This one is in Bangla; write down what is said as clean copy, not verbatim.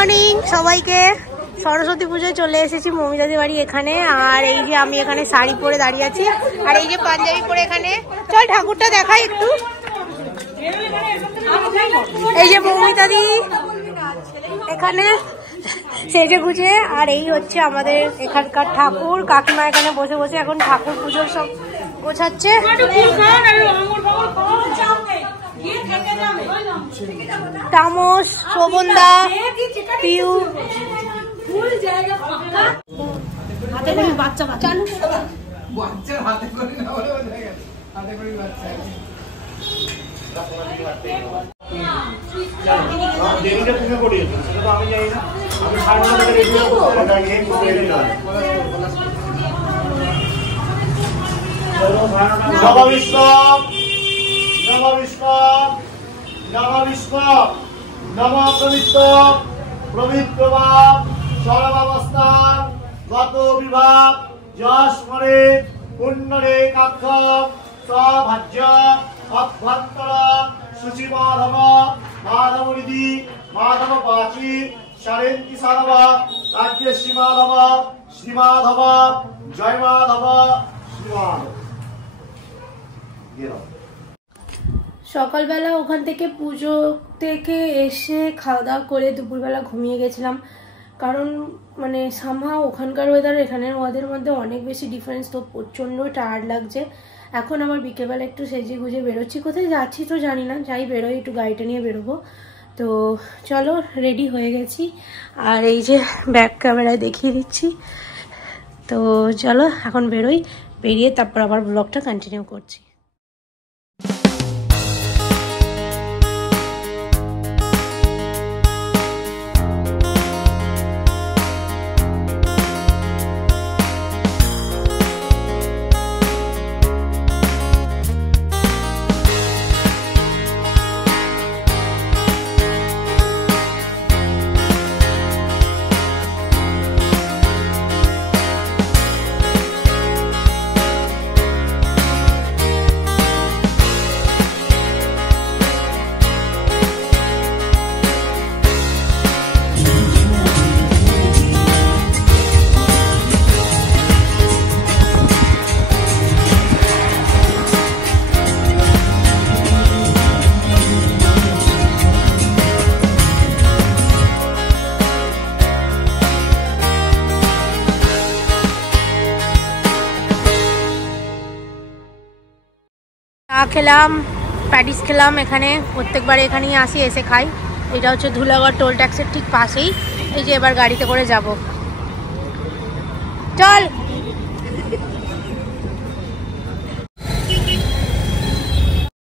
মর্নিং সবাইকে। সরস্বতী পুজোয় চলে এসেছি মৌমিতাদি বাড়ি এখানে। আর এই যে আমি এখানে শাড়ি পরে দাঁড়িয়ে আছি, আর এই যে পাঞ্জাবি পরে এখানে। চল ঠাকুরটা দেখাই একটু। এই যে মৌমিতাদি এখানে সেজে গুজে, আর এই হচ্ছে আমাদের এখানকার ঠাকুর। কাকিমা এখানে বসে বসে এখন ঠাকুর পুজোর সব গোছাচ্ছে। তামস, শোভনদা, পিউ, হাতে করে বাচ্চা বাচ্চা হাতে করে না বলে হাতে করে বাচ্চা দেরিটা তুমি করিয়েছো, সেটা তো আমি জানি না। আমি 9:30 রেডি হবো, ওটা নিয়ে রেডি না। নম বিষ্ণু নম বিষ্ণু নম বিষ্ণু নম পবিত্র প্রবিত্রভাব সর্বাবস্থা গত বিভাগ যশমরে পুণ্যরে কাক্ষ সভাজ্য অভ্যন্তর সুচি মাধব মাধবনিধি মাধব পাচি সারেন্তি সাধব রাজ্য শ্রীমাধব শ্রীমাধব জয় মাধব শ্রীমাধব। সকালবেলা ওখান থেকে পুজো থেকে এসে খাওয়া দাওয়া করে দুপুরবেলা ঘুমিয়ে গেছিলাম, কারণ মানে সামহাও ওখানকার ওয়েদার এখানের ওয়েদারের মধ্যে অনেক বেশি ডিফারেন্স, তো প্রচণ্ড টায়ার্ড লাগছে। এখন আমার বিকেলবেলা একটু সেজে গুজে বেরোচ্ছি, কোথায় যাচ্ছি তো জানি না, যাই বেরোই একটু গাড়িটা নিয়ে বেরোবো। তো চলো রেডি হয়ে গেছি, আর এই যে ব্যাক ক্যামেরায় দেখিয়ে দিচ্ছি। তো চলো এখন বেরোই, বেরিয়ে তারপর আবার ব্লগটা কন্টিনিউ করছি। খেলাম, প্যাটিস খেলাম, এখানে প্রত্যেকবার এখানেই আসি, এসে খাই। এটা হচ্ছে ধুলাগড় টোল ট্যাক্সের ঠিক পাশেই। এই যে এবার গাড়িতে করে যাব, চল।